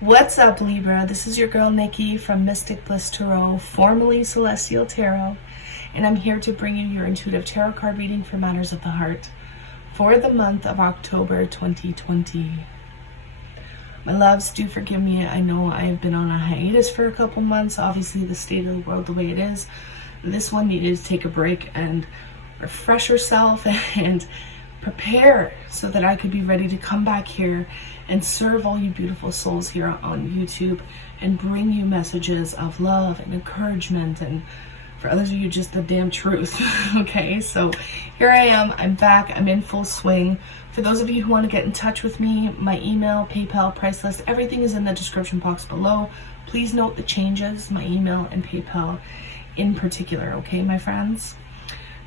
What's up, Libra? This is your girl Nikki from Mystikblisstarot, formerly Celestial Tarot, and I'm here to bring you your intuitive tarot card reading for matters of the heart for the month of October 2020. My loves, do forgive me. I know I've been on a hiatus for a couple months. Obviously, the state of the world the way it is, this one needed to take a break and refresh yourself and prepare so that I could be ready to come back here and serve all you beautiful souls here on YouTube and bring you messages of love and encouragement, and for others of you, just the damn truth. Okay, so here I am. I'm back. I'm in full swing. For those of you who want to get in touch with me, my email, PayPal, price list, everything is in the description box below. Please note the changes, my email and PayPal in particular, okay, my friends?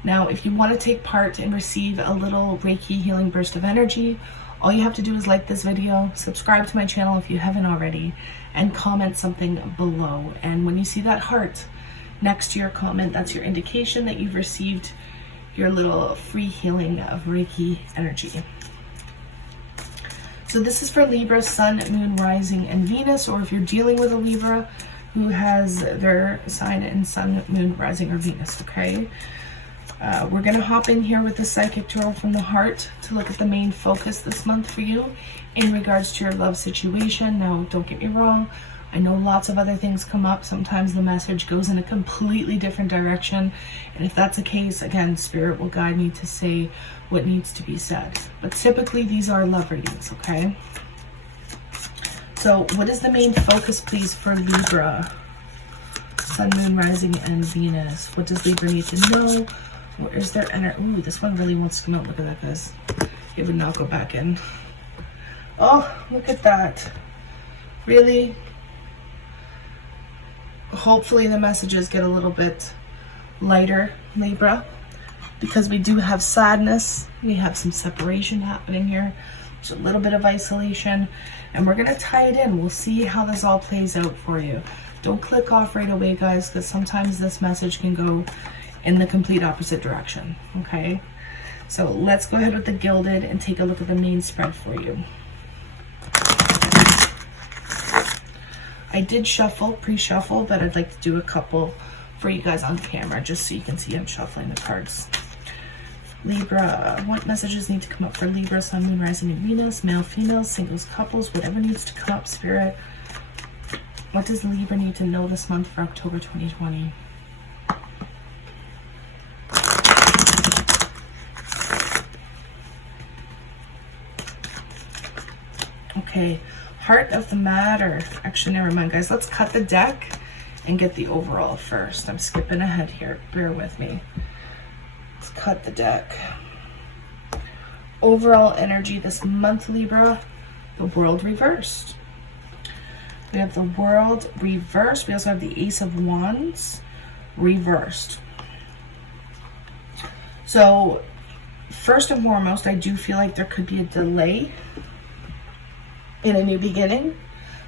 Now, if you want to take part and receive a little Reiki healing burst of energy, all you have to do is like this video, subscribe to my channel if you haven't already, and comment something below. And when you see that heart next to your comment, that's your indication that you've received your little free healing of Reiki energy. So this is for Libra, Sun, Moon, Rising, and Venus, or if you're dealing with a Libra who has their sign in Sun, Moon, Rising, or Venus, okay? We're going to hop in here with the Psychic Tarot from the Heart to look at the main focus this month for you in regards to your love situation. Now, don't get me wrong. I know lots of other things come up. Sometimes the message goes in a completely different direction. And if that's the case, again, Spirit will guide me to say what needs to be said. But typically, these are love readings, okay? So what is the main focus, please, for Libra? Sun, Moon, Rising, and Venus. What does Libra need to know? Where is their energy? Ooh, this one really wants to come out. Look at that, guys. It would not go back in. Oh, look at that. Really? Hopefully the messages get a little bit lighter, Libra, because we do have sadness. We have some separation happening here. There's a little bit of isolation, and we're going to tie it in. We'll see how this all plays out for you. Don't click off right away, guys, because sometimes this message can go in the complete opposite direction, okay? So let's go ahead with the Gilded and take a look at the main spread for you. I did shuffle, pre-shuffle, but I'd like to do a couple for you guys on camera just so you can see I'm shuffling the cards. Libra, what messages need to come up for Libra, Sun, Moon, Rising, and Venus, male, female, singles, couples, whatever needs to come up, Spirit. What does Libra need to know this month for October 2020? Okay, heart of the matter. Actually, never mind, guys. Let's cut the deck and get the overall first. I'm skipping ahead here. Bear with me. Let's cut the deck. Overall energy this month, Libra. The World reversed. We have the World reversed. We also have the Ace of Wands reversed. So, first and foremost, I do feel like there could be a delay in a new beginning,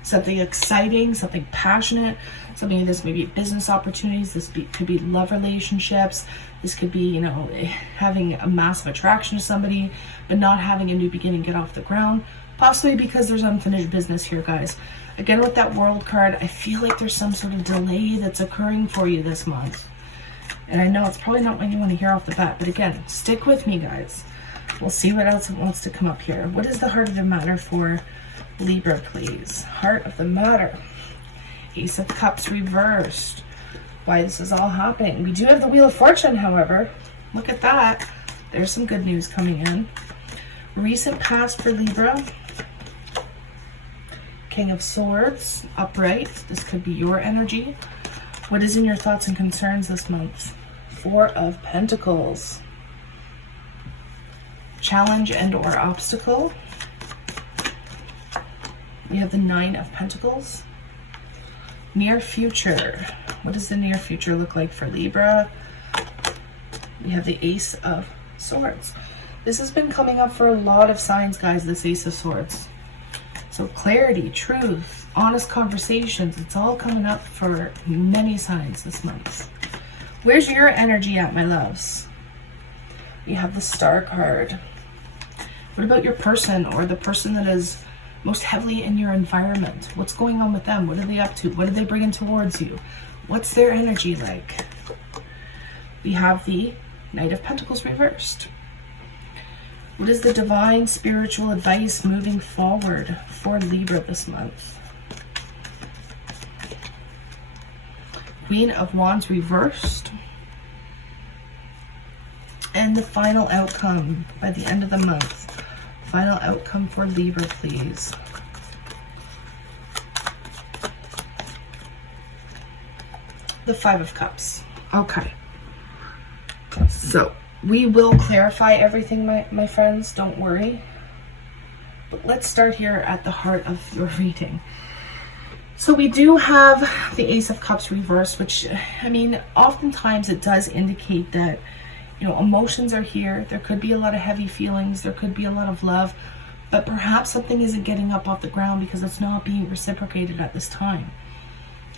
something exciting, something passionate, something. This may be business opportunities, this could be love relationships, this could be, you know, having a massive attraction to somebody, but not having a new beginning get off the ground, possibly because there's unfinished business here, guys. Again, with that World card, I feel like there's some sort of delay that's occurring for you this month. And I know it's probably not what you want to hear off the bat, but again, stick with me, guys. We'll see what else wants to come up here. What is the heart of the matter for Libra, please? Heart of the matter. Ace of Cups reversed. Why this is all happening. We do have the Wheel of Fortune, however. Look at that. There's some good news coming in. Recent past for Libra. King of Swords, upright. This could be your energy. What is in your thoughts and concerns this month? Four of Pentacles. Challenge and or obstacle. We have the Nine of Pentacles. Near future. What does the near future look like for Libra? We have the Ace of Swords. This has been coming up for a lot of signs, guys, this Ace of Swords. So clarity, truth, honest conversations, it's all coming up for many signs this month. Where's your energy at, my loves? You have the Star card. What about your person or the person that is most heavily in your environment? What's going on with them? What are they up to? What are they bringing towards you? What's their energy like? We have the Knight of Pentacles reversed. What is the divine spiritual advice moving forward for Libra this month? Queen of Wands reversed. And the final outcome by the end of the month. Final outcome for Libra, please. The Five of Cups. Okay. So, we will clarify everything, my friends. Don't worry. But let's start here at the heart of your reading. So we do have the Ace of Cups reversed, which, I mean, oftentimes it does indicate that, you know, emotions are here. There could be a lot of heavy feelings. There could be a lot of love. But perhaps something isn't getting up off the ground because it's not being reciprocated at this time.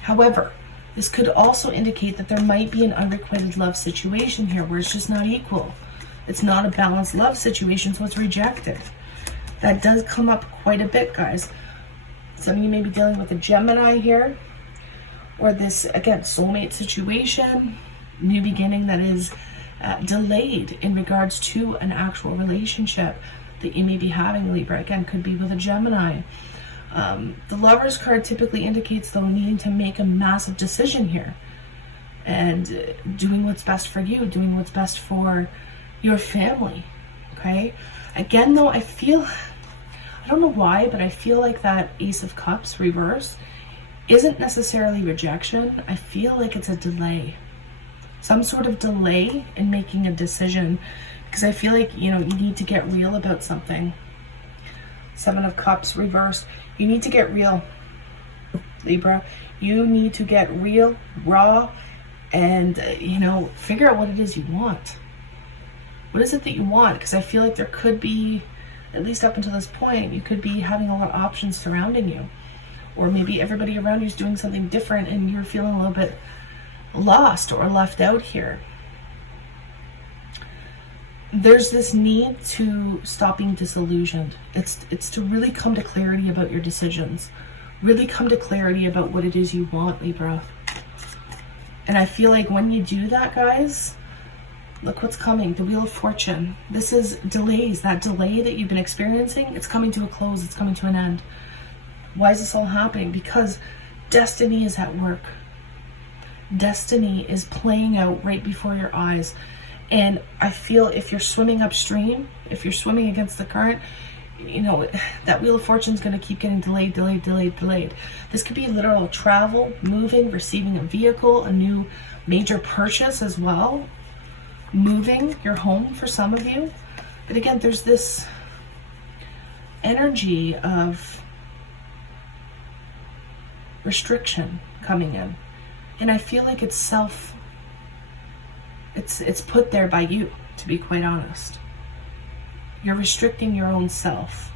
However, this could also indicate that there might be an unrequited love situation here where it's just not equal. It's not a balanced love situation, so it's rejected. That does come up quite a bit, guys. Some of you may be dealing with a Gemini here, or this, again, soulmate situation, new beginning that is delayed in regards to an actual relationship that you may be having, Libra. Again, could be with a Gemini. The Lovers card typically indicates, though, needing to make a massive decision here and doing what's best for you, doing what's best for your family, okay? Again, though, I don't know why, but I feel like that Ace of Cups reverse isn't necessarily rejection. I feel like it's a delay, some sort of delay in making a decision, because I feel like, you know, you need to get real about something. Seven of Cups reversed. You need to get real, Libra. You need to get real, raw, and, you know, figure out what it is you want. What is it that you want? Because I feel like there could be, at least up until this point, you could be having a lot of options surrounding you. Or maybe everybody around you is doing something different and you're feeling a little bit lost or left out here. There's this need to stop being disillusioned. It's to really come to clarity about your decisions. Really come to clarity about what it is you want, Libra. And I feel like when you do that, guys, look what's coming. The Wheel of Fortune. This is delays. That delay that you've been experiencing, it's coming to a close. It's coming to an end. Why is this all happening? Because destiny is at work. Destiny is playing out right before your eyes. And I feel if you're swimming upstream, if you're swimming against the current, you know, that Wheel of Fortune is going to keep getting delayed. This could be literal travel, moving, receiving a vehicle, a new major purchase as well. Moving your home for some of you. But again, there's this energy of restriction coming in. And I feel like it's it's put there by you, to be quite honest. You're restricting your own self.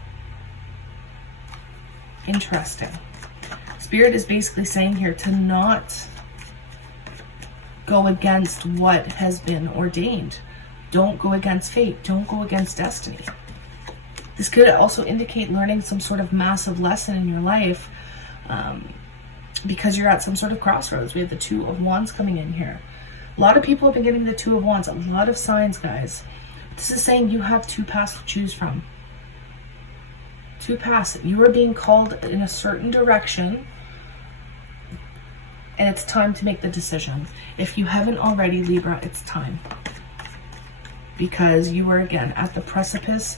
Interesting. Spirit is basically saying here to not go against what has been ordained. Don't go against fate. Don't go against destiny. This could also indicate learning some sort of massive lesson in your life, because you're at some sort of crossroads. We have the Two of Wands coming in here. A lot of people have been getting the Two of Wands. A lot of signs, guys. This is saying you have two paths to choose from. Two paths. You are being called in a certain direction, and it's time to make the decision. If you haven't already, Libra, it's time. Because you are, again, at the precipice.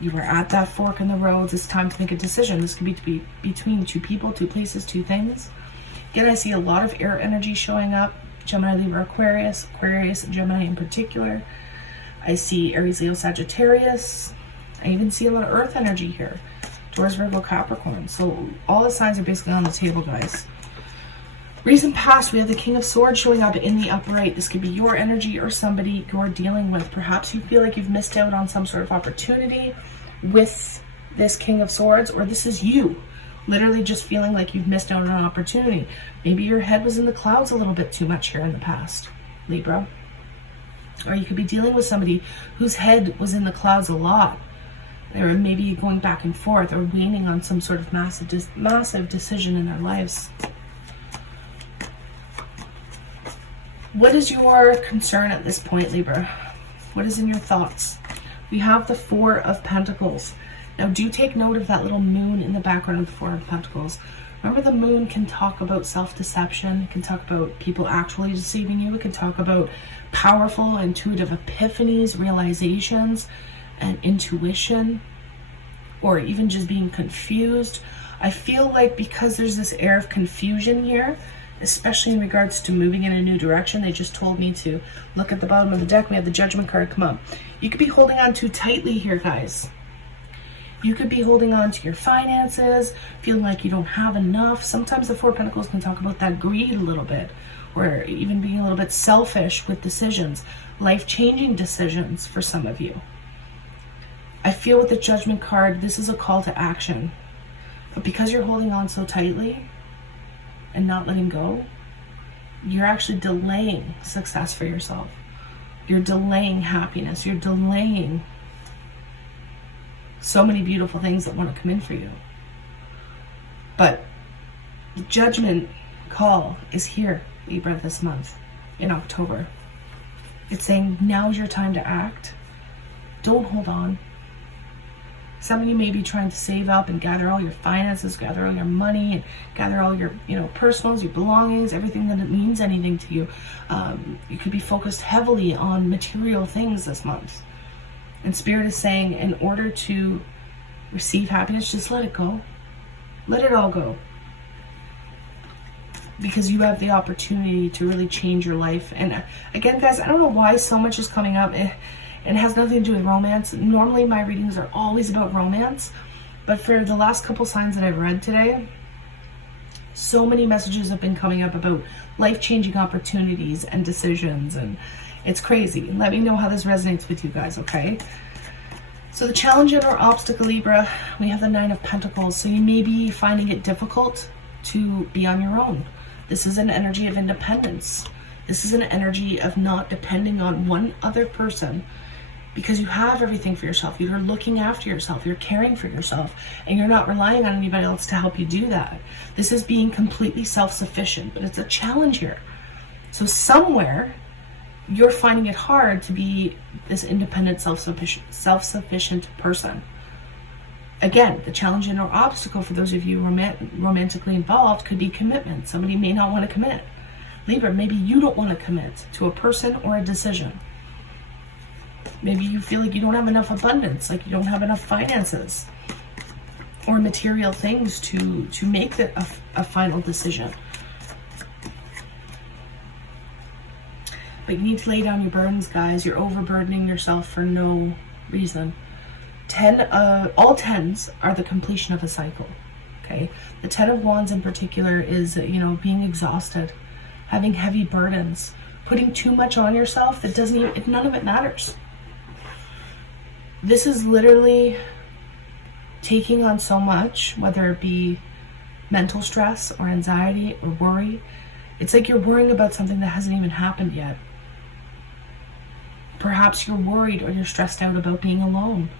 You are at that fork in the road. It's time to make a decision. This could be between two people, two places, two things. Again, I see a lot of air energy showing up. Gemini, Libra, Aquarius, Gemini in particular. I see Aries, Leo, Sagittarius. I even see a lot of earth energy here. Taurus, Virgo, Capricorn. So all the signs are basically on the table, guys. Recent past, we have the King of Swords showing up in the upright. This could be your energy or somebody you're dealing with. Perhaps you feel like you've missed out on some sort of opportunity with this King of Swords, or this is you literally just feeling like you've missed out on an opportunity. Maybe your head was in the clouds a little bit too much here in the past, Libra. Or you could be dealing with somebody whose head was in the clouds a lot. They're maybe going back and forth or waiting on some sort of massive decision in their lives. What is your concern at this point, Libra? What is in your thoughts? We have the Four of Pentacles. Now, do take note of that little moon in the background of the Four of Pentacles. Remember, the moon can talk about self-deception. It can talk about people actually deceiving you. It can talk about powerful, intuitive epiphanies, realizations, and intuition, or even just being confused. I feel like because there's this air of confusion here, especially in regards to moving in a new direction, they just told me to look at the bottom of the deck. We have the Judgment card come up. You could be holding on too tightly here, guys. You could be holding on to your finances, feeling like you don't have enough. Sometimes the Four of Pentacles can talk about that greed a little bit, or even being a little bit selfish with decisions, life-changing decisions for some of you. I feel with the Judgment card, this is a call to action. But because you're holding on so tightly and not letting go, you're actually delaying success for yourself. You're delaying happiness. You're delaying so many beautiful things that want to come in for you. But the Judgment call is here, Libra, this month in October. It's saying now's your time to act. Don't hold on. Some of you may be trying to save up and gather all your finances, gather all your money, and gather all your, personals, your belongings, everything that it means anything to you. You could be focused heavily on material things this month. And Spirit is saying, in order to receive happiness, just let it go. Let it all go. Because you have the opportunity to really change your life. And again, guys, I don't know why so much is coming up. It has nothing to do with romance. Normally my readings are always about romance, but for the last couple signs that I've read today, so many messages have been coming up about life-changing opportunities and decisions, and it's crazy. Let me know how this resonates with you guys, okay? So the challenge and or obstacle, Libra, we have the Nine of Pentacles. So you may be finding it difficult to be on your own. This is an energy of independence. This is an energy of not depending on one other person, because you have everything for yourself. You're looking after yourself. You're caring for yourself. And you're not relying on anybody else to help you do that. This is being completely self-sufficient, but it's a challenge here. So somewhere you're finding it hard to be this independent, self-sufficient person. Again, the challenge and or obstacle for those of you romantically involved could be commitment. Somebody may not want to commit. Libra, maybe you don't want to commit to a person or a decision. Maybe you feel like you don't have enough abundance, like you don't have enough finances or material things to make a final decision. But you need to lay down your burdens, guys. You're overburdening yourself for no reason. All tens are the completion of a cycle. Okay, the Ten of Wands in particular is being exhausted, having heavy burdens, putting too much on yourself that none of it matters. This is literally taking on so much, whether it be mental stress or anxiety or worry. It's like you're worrying about something that hasn't even happened yet. Perhaps you're worried or you're stressed out about being alone.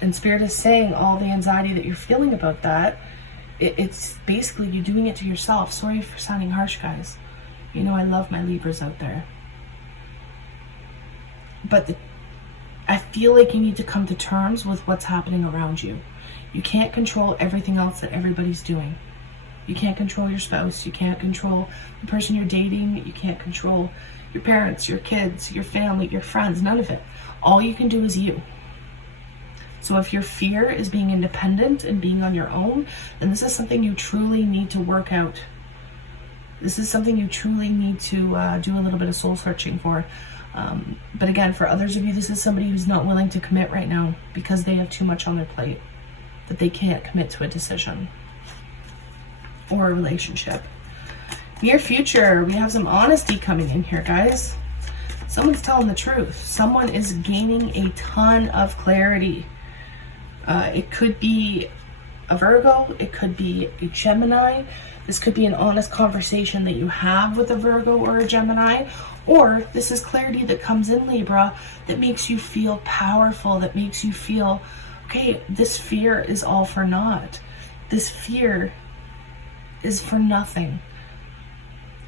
And Spirit is saying all the anxiety that you're feeling about that, it's basically you doing it to yourself. Sorry for sounding harsh, guys. I love my Libras out there. But I feel like you need to come to terms with what's happening around you. You can't control everything else that everybody's doing. You can't control your spouse. You can't control the person you're dating. You can't control your parents, your kids, your family, your friends, none of it. All you can do is you. So if your fear is being independent and being on your own, then this is something you truly need to work out. This is something you truly need to do a little bit of soul searching for. But again, for others of you, this is somebody who's not willing to commit right now because they have too much on their plate, that they can't commit to a decision or a relationship. Near future, we have some honesty coming in here, guys. Someone's telling the truth. Someone is gaining a ton of clarity. It could be a Virgo, it could be a Gemini. This could be an honest conversation that you have with a Virgo or a Gemini, or this is clarity that comes in Libra that makes you feel powerful, that makes you feel, okay, this fear is all for naught. This fear is for nothing.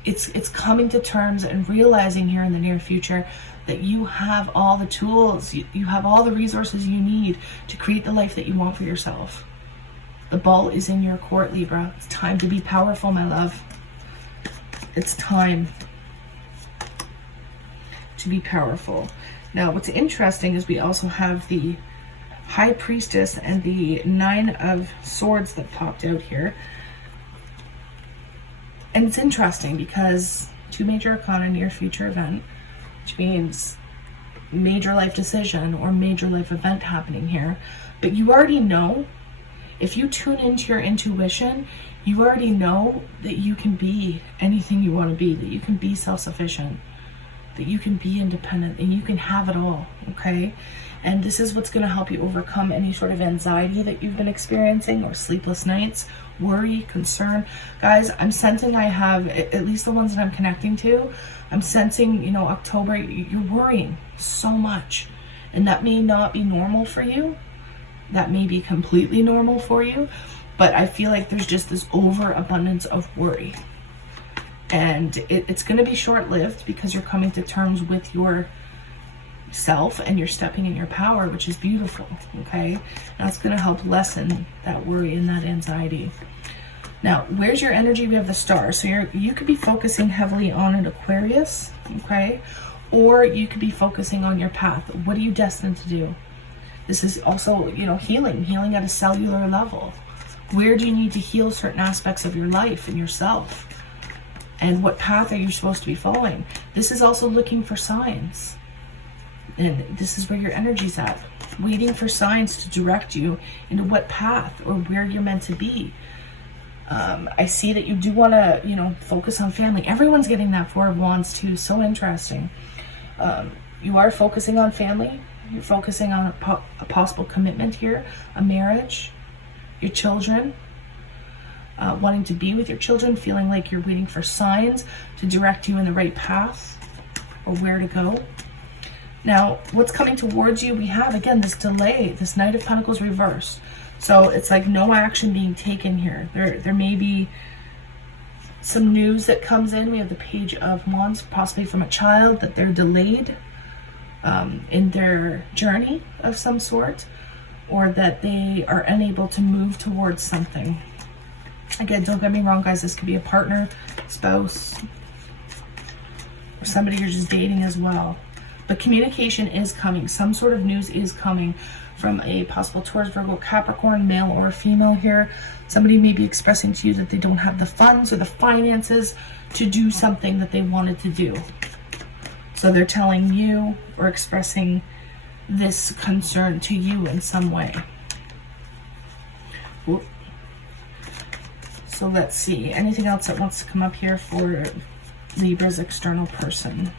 It's coming to terms and realizing here in the near future that you have all the tools, you have all the resources you need to create the life that you want for yourself. The ball is in your court, Libra. It's time to be powerful, my love. It's time to be powerful. Now, what's interesting is we also have the High Priestess and the Nine of Swords that popped out here. And it's interesting because two major arcana, near future event, which means major life decision or major life event happening here. But you already know, if you tune into your intuition, you already know that you can be anything you want to be, that you can be self-sufficient, that you can be independent, and you can have it all, okay? And this is what's going to help you overcome any sort of anxiety that you've been experiencing, or sleepless nights, worry, concern. Guys, I'm sensing I have, at least the ones that I'm connecting to, I'm sensing, you know, October, you're worrying so much. And that may not be normal for you. That may be completely normal for you. But I feel like there's just this overabundance of worry. And it's going to be short-lived because you're coming to terms with yourself and you're stepping in your power, which is beautiful, okay? That's going to help lessen that worry and that anxiety. Now, where's your energy? We have the stars. So you could be focusing heavily on an Aquarius, okay? Or you could be focusing on your path. What are you destined to do? This is also, you know, healing at a cellular level. Where do you need to heal certain aspects of your life and yourself? And what path are you supposed to be following? This is also looking for signs. And this is where your energy's at. Waiting for signs to direct you into what path or where you're meant to be. I see that you do want to, you know, focus on family. Everyone's getting that Four of Wands too. So interesting. You are focusing on family. You're focusing on a possible commitment here, a marriage, your children, wanting to be with your children, feeling like you're waiting for signs to direct you in the right path or where to go. Now, what's coming towards you? We have, again, this delay, this Knight of Pentacles reversed. So it's like no action being taken here. There may be some news that comes in. We have the Page of Wands, possibly from a child, that they're delayed in their journey of some sort, or that they are unable to move towards something. Again, don't get me wrong, guys. This could be a partner, spouse, or somebody you're just dating as well. But communication is coming. Some sort of news is coming from a possible Taurus, Virgo, Capricorn, male or female here. Somebody may be expressing to you that they don't have the funds or the finances to do something that they wanted to do. So they're telling you or expressing this concern to you in some way. Ooh. So let's see. Anything else that wants to come up here for Libra's external person?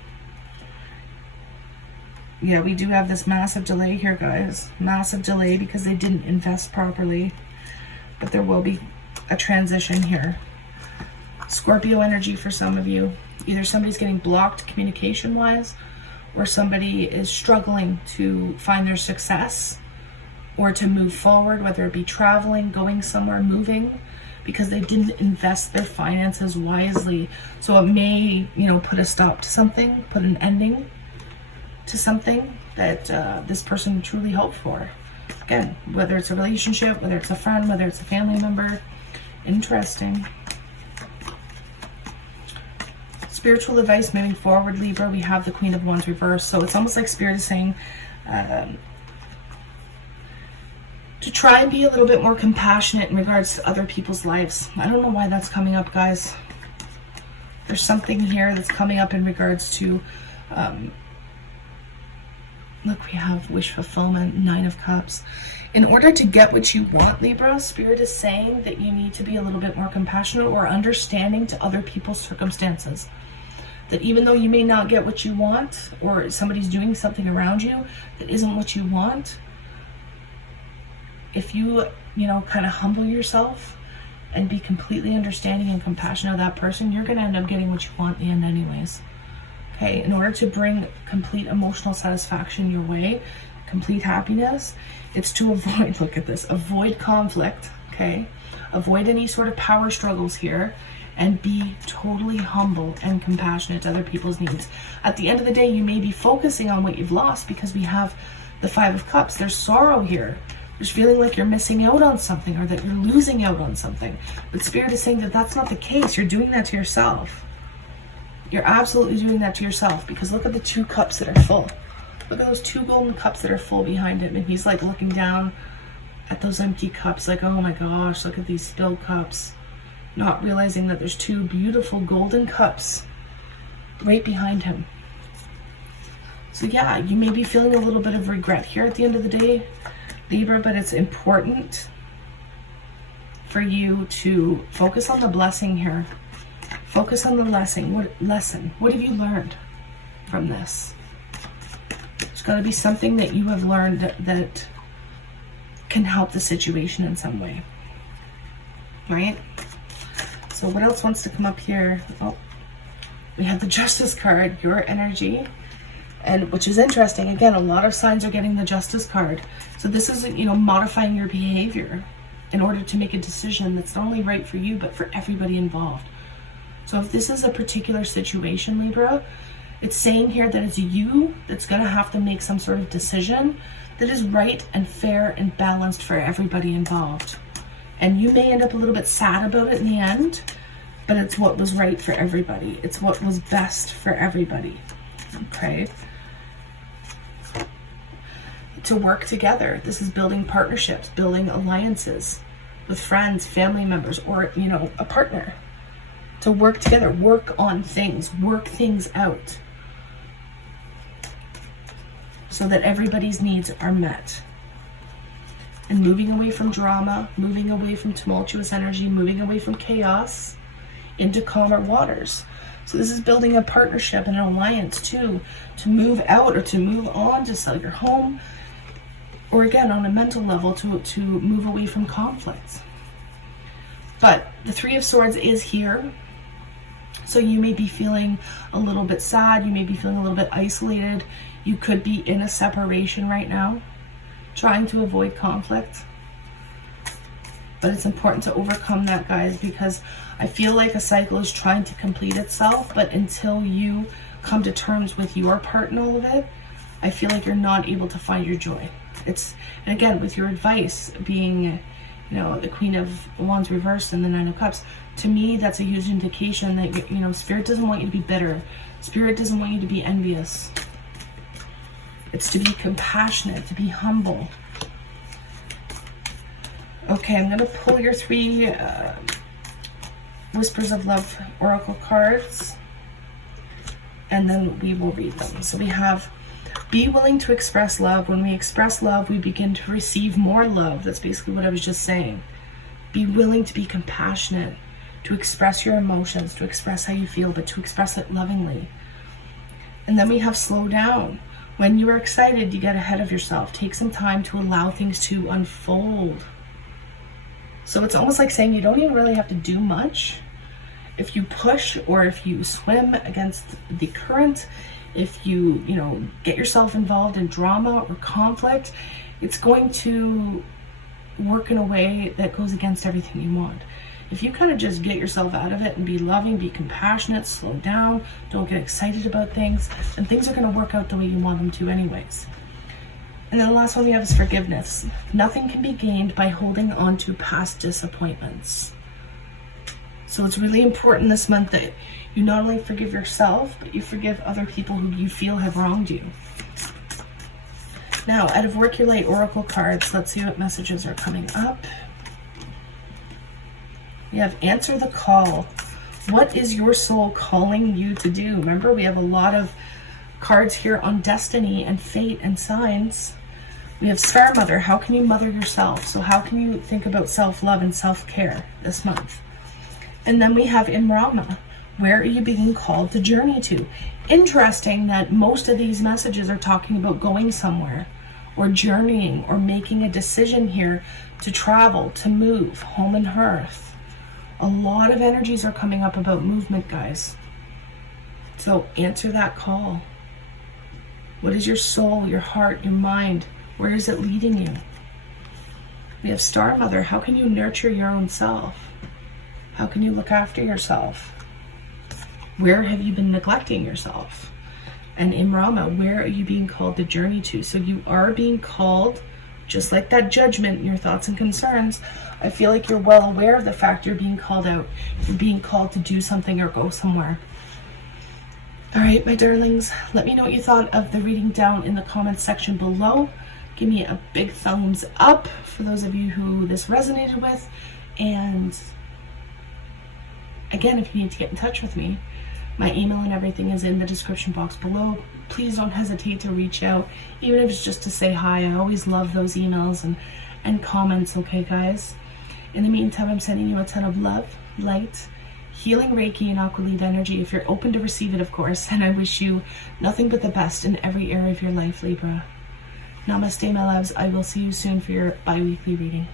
Yeah, we do have this massive delay here, guys. Massive delay because they didn't invest properly. But there will be a transition here. Scorpio energy for some of you. Either somebody's getting blocked communication-wise, or somebody is struggling to find their success or to move forward, whether it be traveling, going somewhere, moving, because they didn't invest their finances wisely. So it may, you know, put a stop to something, put an ending to something that this person truly hoped for. Again, whether it's a relationship, whether it's a friend, whether it's a family member. Interesting. Spiritual advice moving forward, Libra. We have the Queen of Wands reversed. So it's almost like Spirit is saying to try and be a little bit more compassionate in regards to other people's lives. I don't know why that's coming up, guys. There's something here that's coming up in regards to look, we have wish fulfillment, Nine of Cups. In order to get what you want, Libra, Spirit is saying that you need to be a little bit more compassionate or understanding to other people's circumstances. That even though you may not get what you want, or somebody's doing something around you that isn't what you want, if you, kind of humble yourself and be completely understanding and compassionate of that person, you're going to end up getting what you want in the end anyways. Okay, in order to bring complete emotional satisfaction your way, complete happiness, it's to avoid, look at this, avoid conflict, okay? Avoid any sort of power struggles here, and be totally humble and compassionate to other people's needs. At the end of the day, you may be focusing on what you've lost because we have the Five of Cups. There's sorrow here. There's feeling like you're missing out on something or that you're losing out on something. But Spirit is saying that that's not the case. You're doing that to yourself. You're absolutely doing that to yourself, because look at the 2 cups that are full. Look at those 2 golden cups that are full behind him. And he's like looking down at those empty cups like, oh my gosh, look at these spilled cups. Not realizing that there's 2 beautiful golden cups right behind him. So yeah, you may be feeling a little bit of regret here at the end of the day, Libra, but it's important for you to focus on the blessing here. Focus on the lesson. What have you learned from this? There's got to be something that you have learned that can help the situation in some way. Right? So what else wants to come up here? Oh, we have the Justice card, your energy. And which is interesting. Again, a lot of signs are getting the Justice card. So this is, modifying your behavior in order to make a decision that's not only right for you, but for everybody involved. So if this is a particular situation, Libra, it's saying here that it's you that's going to have to make some sort of decision that is right and fair and balanced for everybody involved. And you may end up a little bit sad about it in the end, but it's what was right for everybody. It's what was best for everybody. Okay? To work together. This is building partnerships, building alliances with friends, family members, or, a partner. To work together, work on things, work things out so that everybody's needs are met. And moving away from drama, moving away from tumultuous energy, moving away from chaos into calmer waters. So this is building a partnership and an alliance too, to move out or to move on, to sell your home, or again, on a mental level, to move away from conflicts. But the Three of Swords is here. So you may be feeling a little bit sad. You may be feeling a little bit isolated. You could be in a separation right now, trying to avoid conflict. But it's important to overcome that, guys, because I feel like a cycle is trying to complete itself, but until you come to terms with your part in all of it, I feel like you're not able to find your joy. And again, with your advice being, the Queen of Wands reversed and the Nine of Cups, to me, that's a huge indication that, Spirit doesn't want you to be bitter. Spirit doesn't want you to be envious. It's to be compassionate, to be humble. Okay, I'm going to pull your 3 Whispers of Love Oracle cards, and then we will read them. So we have, be willing to express love. When we express love, we begin to receive more love. That's basically what I was just saying. Be willing to be compassionate, to express your emotions, to express how you feel, but to express it lovingly. And then we have slow down. When you are excited, you get ahead of yourself. Take some time to allow things to unfold. So it's almost like saying you don't even really have to do much. If you push or if you swim against the current, if you, get yourself involved in drama or conflict, it's going to work in a way that goes against everything you want. If you kind of just get yourself out of it and be loving, be compassionate, slow down, don't get excited about things, then things are going to work out the way you want them to anyways. And then the last one we have is forgiveness. Nothing can be gained by holding on to past disappointments. So it's really important this month that you not only forgive yourself, but you forgive other people who you feel have wronged you. Now, out of Work Your Light Oracle cards, let's see what messages are coming up. We have Answer the Call. What is your soul calling you to do? Remember, we have a lot of cards here on destiny and fate and signs. We have Star Mother. How can you mother yourself? So how can you think about self-love and self-care this month? And then we have Imrama. Where are you being called to journey to? Interesting that most of these messages are talking about going somewhere or journeying or making a decision here to travel, to move, home and hearth. A lot of energies are coming up about movement, guys. So answer that call. What is your soul, your heart, your mind? Where is it leading you? We have Star Mother. How can you nurture your own self? How can you look after yourself? Where have you been neglecting yourself? And Imrama, where are you being called to journey to? So you are being called, just like that judgment, your thoughts and concerns. I feel like you're well aware of the fact you're being called out. You're being called to do something or go somewhere. All right, my darlings, let me know what you thought of the reading down in the comments section below. Give me a big thumbs up for those of you who this resonated with. And again, if you need to get in touch with me, my email and everything is in the description box below. Please don't hesitate to reach out, even if it's just to say hi. I always love those emails and comments, okay, guys? In the meantime, I'm sending you a ton of love, light, healing Reiki and aqua lead energy, if you're open to receive it, of course. And I wish you nothing but the best in every area of your life, Libra. Namaste, my loves. I will see you soon for your bi-weekly reading.